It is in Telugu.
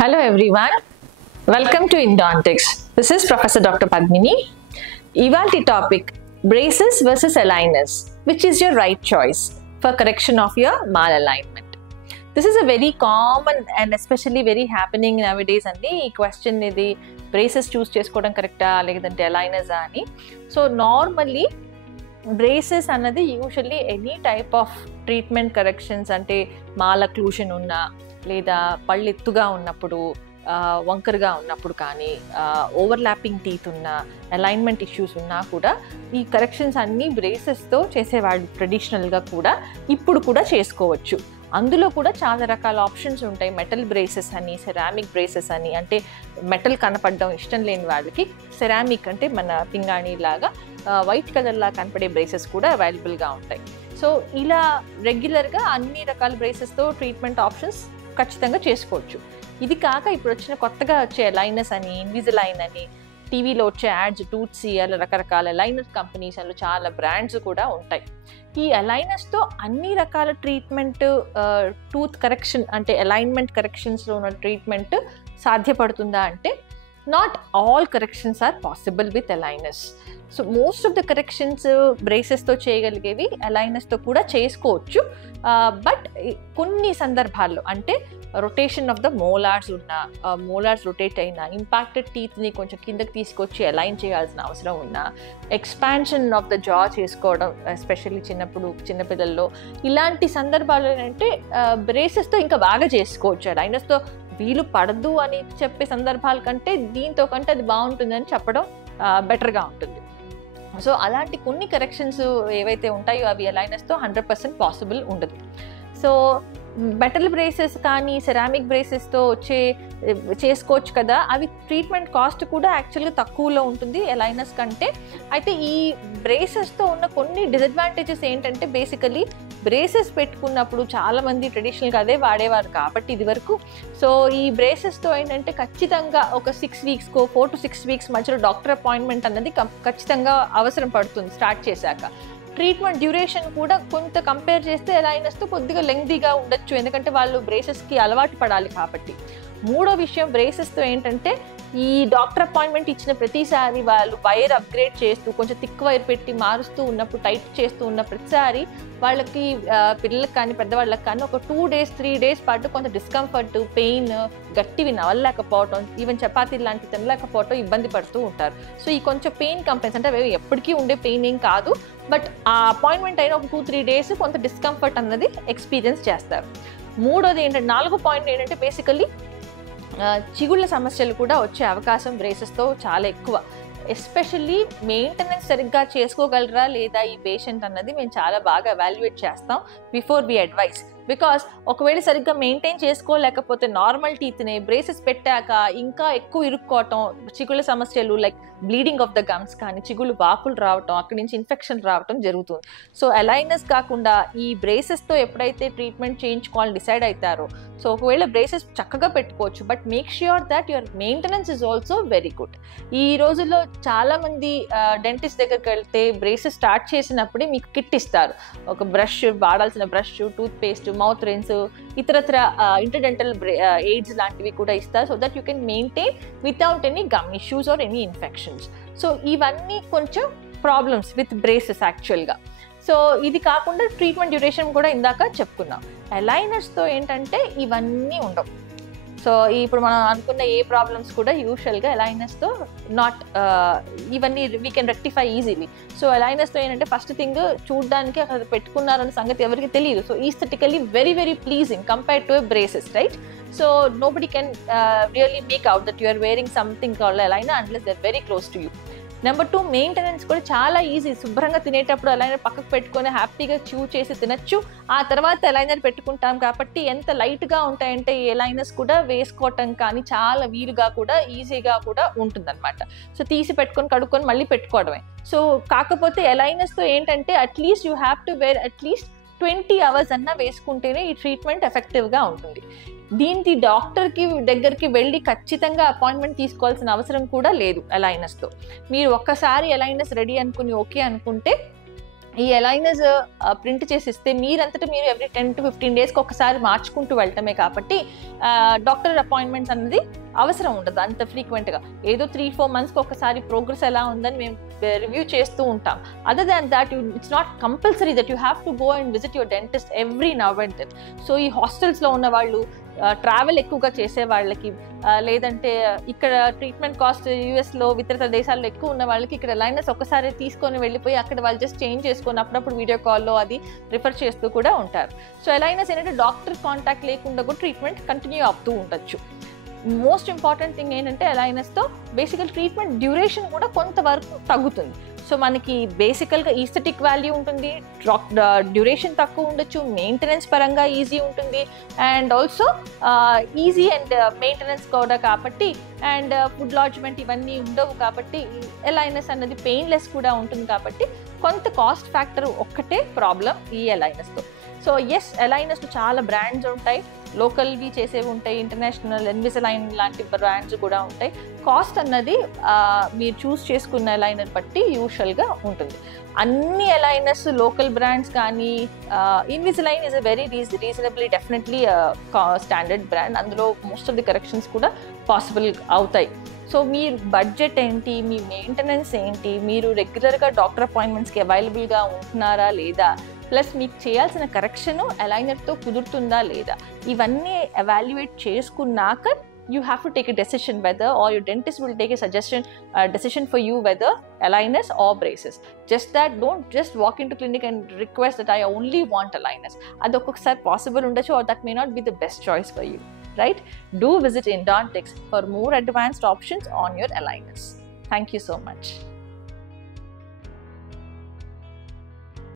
Hello everyone, welcome to Endontics. This is Professor Dr. Padmini. Ivalti topic, braces versus aligners. Which is your right choice for correction of your malalignment? This is a very common and especially very happening nowadays and the question is the braces choose chesukodam correcta lekadante aligners ani. So normally braces అన్నది usually any type of treatment corrections అంటే మాల్ అక్లూషన్ ఉన్నా లేదా పళ్ళు ఎత్తుగా ఉన్నప్పుడు వంకరగా ఉన్నప్పుడు కానీ ఓవర్లాపింగ్ టీత్ ఉన్న అలైన్మెంట్ ఇష్యూస్ ఉన్నా కూడా ఈ కరెక్షన్స్ అన్నీ బ్రేసెస్తో చేసేవాళ్ళు ట్రెడిషనల్గా కూడా ఇప్పుడు కూడా చేసుకోవచ్చు. అందులో కూడా చాలా రకాల ఆప్షన్స్ ఉంటాయి. మెటల్ బ్రేసెస్ అని, సెరామిక్ బ్రేసెస్ అని, అంటే మెటల్ కనపడడం ఇష్టం లేని వాళ్ళకి సెరామిక్ అంటే మన పింగాణి లాగా వైట్ కలర్లా కనపడే బ్రేసెస్ కూడా అవైలబుల్గా ఉంటాయి. సో ఇలా రెగ్యులర్గా అన్ని రకాల బ్రేసెస్తో ట్రీట్మెంట్ ఆప్షన్స్ ఖచ్చితంగా చేసుకోవచ్చు. ఇది కాక ఇప్పుడు వచ్చిన కొత్తగా వచ్చే అలైనర్స్ అని, ఇన్విజిలైన్ అని, టీవీలో వచ్చే యాడ్స్, టూత్సీ అలా రకరకాల అలైనర్ కంపెనీస్ అలా చాలా బ్రాండ్స్ కూడా ఉంటాయి. ఈ అలైనర్స్తో అన్ని రకాల ట్రీట్మెంట్ టూత్ కరెక్షన్ అంటే అలైన్మెంట్ కరెక్షన్స్లో ఉన్న ట్రీట్మెంట్ సాధ్యపడుతుందా అంటే not all corrections are possible with aligners. So most of the corrections బ్రేసెస్తో చేయగలిగేవి అలైనర్స్తో కూడా చేసుకోవచ్చు. బట్ కొన్ని సందర్భాల్లో అంటే రొటేషన్ ఆఫ్ ద మోలార్స్ ఉన్న, మోలార్స్ రొటేట్ అయినా, ఇంపాక్టెడ్ టీత్ని కొంచెం కిందకి తీసుకొచ్చి అలైన్ చేయాల్సిన అవసరం ఉన్నా, ఎక్స్పాన్షన్ ఆఫ్ ద జా చేసుకోవడం ఎస్పెషల్లీ చిన్నపిల్లల్లో, ఇలాంటి సందర్భాలు ఏంటంటే బ్రేసెస్తో ఇంకా బాగా చేసుకోవచ్చు. అలైనర్స్తో వీలు పడదు అని చెప్పే సందర్భాల కంటే దీంతో కంటే అది బాగుంటుందని చెప్పడం బెటర్గా ఉంటుంది. సో అలాంటి కొన్ని కరెక్షన్స్ ఏవైతే ఉంటాయో అవి అలైనర్స్తో 100% పాసిబుల్ ఉండదు. సో మెటల్ బ్రేసెస్ కానీ సెరామిక్ బ్రేసెస్తో చేసుకోవచ్చు కదా, అవి ట్రీట్మెంట్ కాస్ట్ కూడా యాక్చువల్గా తక్కువలో ఉంటుంది అలైనర్స్ కంటే. అయితే ఈ బ్రేసెస్తో ఉన్న కొన్ని డిసడ్వాంటేజెస్ ఏంటంటే బేసికలీ బ్రేసెస్ పెట్టుకున్నప్పుడు చాలామంది ట్రెడిషనల్గా అదే వాడేవారు కాబట్టి ఇది వరకు. సో ఈ బ్రేసెస్తో ఏంటంటే ఖచ్చితంగా ఒక 6 వీక్స్కో 4 to 6 వీక్స్ మధ్యలో డాక్టర్ అపాయింట్మెంట్ అన్నది ఖచ్చితంగా అవసరం పడుతుంది స్టార్ట్ చేశాక. ట్రీట్మెంట్ డ్యూరేషన్ కూడా కొంత కంపేర్ చేస్తే అలైనర్స్తో కొద్దిగా లెంగ్దీగా ఉండొచ్చు, ఎందుకంటే వాళ్ళు బ్రేసెస్కి అలవాటు పడాలి కాబట్టి. మూడో విషయం బ్రేసెస్తో ఏంటంటే ఈ డాక్టర్ అపాయింట్మెంట్ ఇచ్చిన ప్రతిసారి వాళ్ళు వైర్ అప్గ్రేడ్ చేస్తూ కొంచెం థిక్ వైర్ పెట్టి మారుస్తూ ఉన్నప్పుడు, టైట్ చేస్తూ ఉన్న ప్రతిసారి వాళ్ళకి పిల్లలకు కానీ పెద్దవాళ్ళకి కానీ ఒక 2 days 3 days పాటు కొంత డిస్కంఫర్ట్, పెయిన్, గట్టివి నవలలేకపోవటం, ఈవెన్ చపాతీ లాంటివి తినలేకపోవటం ఇబ్బంది పడుతూ ఉంటారు. సో ఈ కొంచెం పెయిన్ కంప్లైంట్స్ అంటే అవి ఎప్పటికీ ఉండే పెయిన్ ఏం కాదు, బట్ ఆ అపాయింట్మెంట్ అయిన ఒక 2-3 days కొంత డిస్కంఫర్ట్ అన్నది ఎక్స్పీరియన్స్ చేస్తారు. మూడోది ఏంటంటే 4వ పాయింట్ ఏంటంటే బేసికల్లీ చిగుళ్ళ సమస్యలు కూడా వచ్చే అవకాశం బ్రేసెస్తో చాలా ఎక్కువ. ఎస్పెషల్లీ మెయింటెనెన్స్ సరిగ్గా చేసుకోగలరా లేదా ఈ పేషెంట్ అన్నది మేము చాలా బాగా ఎవాల్యుయేట్ చేస్తాం బిఫోర్ వి అడ్వైస్. బికాస్ ఒకవేళ సరిగ్గా మెయింటైన్ చేసుకోలేకపోతే నార్మల్ టీత్ని బ్రేసెస్ పెట్టాక ఇంకా ఎక్కువ ఇరుక్కోవటం, చిగుళ్ళ సమస్యలు like bleeding of the gums కానీ, చిగుళ్ళు వాపులు రావటం, అక్కడి నుంచి ఇన్ఫెక్షన్ రావటం జరుగుతుంది. సో అలైనర్స్ కాకుండా ఈ బ్రేసెస్తో ఎప్పుడైతే ట్రీట్మెంట్ చేయించుకోవాలని డిసైడ్ అవుతారో, సో ఒకవేళ బ్రేసెస్ చక్కగా పెట్టుకోవచ్చు, but make sure that your maintenance is also very good. ఈ రోజుల్లో చాలామంది డెంటిస్ట్ దగ్గరికి వెళ్తే బ్రేసెస్ స్టార్ట్ చేసినప్పుడే మీకు కిట్ ఇస్తారు. ఒక బ్రష్, వాడాల్సిన brush, tooth paste, mouth rinse, ఇతరత్ర ఇంటర్డెంటల్ ఎయిడ్స్ లాంటివి కూడా ఇస్తారు. So that you can maintain without any gum issues or any infections. So ఇవన్నీ కొంచెం ప్రాబ్లమ్స్ విత్ బ్రేసెస్ యాక్చువల్గా. సో ఇది కాకుండా ట్రీట్మెంట్ డ్యూరేషన్ కూడా ఇందాక చెప్పుకున్నాం. అలైనర్స్తో ఏంటంటే ఇవన్నీ ఉండవు. సో ఇప్పుడు మనం అనుకున్న ఏ ప్రాబ్లమ్స్ కూడా యూజువల్గా అలైనర్స్తో నాట్ ఇవన్నీ we can rectify easily. So అలైనర్స్తో ఏంటంటే ఫస్ట్ థింగ్ చూడడానికి అక్కడ పెట్టుకున్నారన్న సంగతి ఎవరికి తెలియదు. So ఈస్థెటికల్లీ very very pleasing compare to braces, right? So nobody can really make out that you are wearing something called aligner unless they're very close to you. Number 2, maintenance కూడా చాలా ఈజీ. శుభ్రంగా తినేటప్పుడు అలైనర్ పక్కకు పెట్టుకొని హ్యాపీగా చూ చేసి తినచ్చు. ఆ తర్వాత అలైనర్ పెట్టుకుంటాం కాబట్టి ఎంత లైట్గా ఉంటాయంటే ఈ అలైనర్స్ కూడా వేసుకోవటం కానీ చాలా వీలుగా కూడా ఈజీగా కూడా ఉంటుందన్నమాట. సో తీసి పెట్టుకొని కడుక్కొని మళ్ళీ పెట్టుకోవడమే. సో కాకపోతే అలైనర్స్తో ఏంటంటే at least you have to wear at least 20 hours అన్నా వేసుకుంటేనే ఈ ట్రీట్మెంట్ ఎఫెక్టివ్గా ఉంటుంది. దీనికి డాక్టర్కి దగ్గరికి వెళ్ళి ఖచ్చితంగా అపాయింట్మెంట్ తీసుకోవాల్సిన అవసరం కూడా లేదు అలైనర్స్తో. మీరు ఒక్కసారి అలైనర్స్ రెడీ అనుకుని ఓకే అనుకుంటే ఈ అలైనర్స్ ప్రింట్ చేసి ఇస్తే మీరంతటా మీరు ఎవ్రీ 10 to 15 డేస్కి ఒకసారి మార్చుకుంటూ వెళ్ళటమే కాబట్టి డాక్టర్ అపాయింట్మెంట్స్ అనేది అవసరం ఉండదు అంత ఫ్రీక్వెంట్గా. ఏదో 3-4 మంత్స్కి ఒకసారి ప్రోగ్రెస్ ఎలా ఉందని మేము రివ్యూ చేస్తూ ఉంటాం. Other than that it's not compulsory that you have to go and visit your dentist every now and then. So ఈ హాస్టల్స్లో ఉన్న వాళ్ళు, ట్రావెల్ ఎక్కువగా చేసే వాళ్ళకి, లేదంటే ఇక్కడ ట్రీట్మెంట్ కాస్ట్ యూఎస్లో ఇతర దేశాల్లో ఎక్కువ ఉన్న వాళ్ళకి ఇక్కడ అలైనర్స్ ఒకసారి తీసుకొని వెళ్ళిపోయి అక్కడ వాళ్ళు జస్ట్ చేంజ్ చేసుకొని అప్పుడప్పుడు వీడియో కాల్లో అది రిఫర్ చేస్తూ కూడా ఉంటారు. సో అలైనర్స్ ఏంటంటే డాక్టర్ కాంటాక్ట్ లేకుండా కూడా ట్రీట్మెంట్ కంటిన్యూ అవుతూ ఉండొచ్చు. మోస్ట్ ఇంపార్టెంట్ థింగ్ ఏంటంటే అలైనర్స్తో బేసికల్ ట్రీట్మెంట్ డ్యూరేషన్ కూడా కొంతవరకు తగ్గుతుంది. సో మనకి బేసికల్గా ఈస్థెటిక్ వాల్యూ ఉంటుంది, డ్యూరేషన్ తక్కువ ఉండొచ్చు, మెయింటెనెన్స్ పరంగా ఈజీ ఉంటుంది, and also easy and maintenance కూడా కాబట్టి, అండ్ ఫుడ్ లాడ్జ్మెంట్ ఇవన్నీ ఉండవు కాబట్టి అలైనర్స్ అన్నది పెయిన్లెస్ కూడా ఉంటుంది కాబట్టి కొంత కాస్ట్ ఫ్యాక్టర్ ఒక్కటే ప్రాబ్లం ఈ అలైనర్స్తో. సో ఎస్, అలైనర్స్లో చాలా బ్రాండ్స్ ఉంటాయి, లోకల్వి చేసేవి ఉంటాయి, ఇంటర్నేషనల్ ఇన్విసలైన్ లాంటి బ్రాండ్స్ కూడా ఉంటాయి. కాస్ట్ అన్నది మీరు చూస్ చేసుకున్న అలైనర్ బట్టి యూజువల్గా ఉంటుంది. అన్ని అలైనర్స్ లోకల్ బ్రాండ్స్ కానీ, Invisalign is a very reasonably definitely standard brand, అందులో మోస్ట్ ఆఫ్ ది కరెక్షన్స్ కూడా పాసిబుల్ అవుతాయి. సో మీ బడ్జెట్ ఏంటి, మీ మెయింటెనెన్స్ ఏంటి, మీరు రెగ్యులర్గా డాక్టర్ అపాయింట్మెంట్స్కి అవైలబుల్గా ఉంటున్నారా లేదా, ప్లస్ మీకు చేయాల్సిన కరెక్షన్ అలైనర్తో కుదురుతుందా లేదా, ఇవన్నీ ఎవాల్యుయేట్ చేసుకున్నాక you have to take a decision whether, or your dentist will take a decision for you whether aligners or braces. Just that, don't just walk into clinic and request that I only want aligners. Adi okkosari possible undachu, or that may not be the best choice for you, right? Do visit Endontics for more advanced options on your aligners. Thank you so much.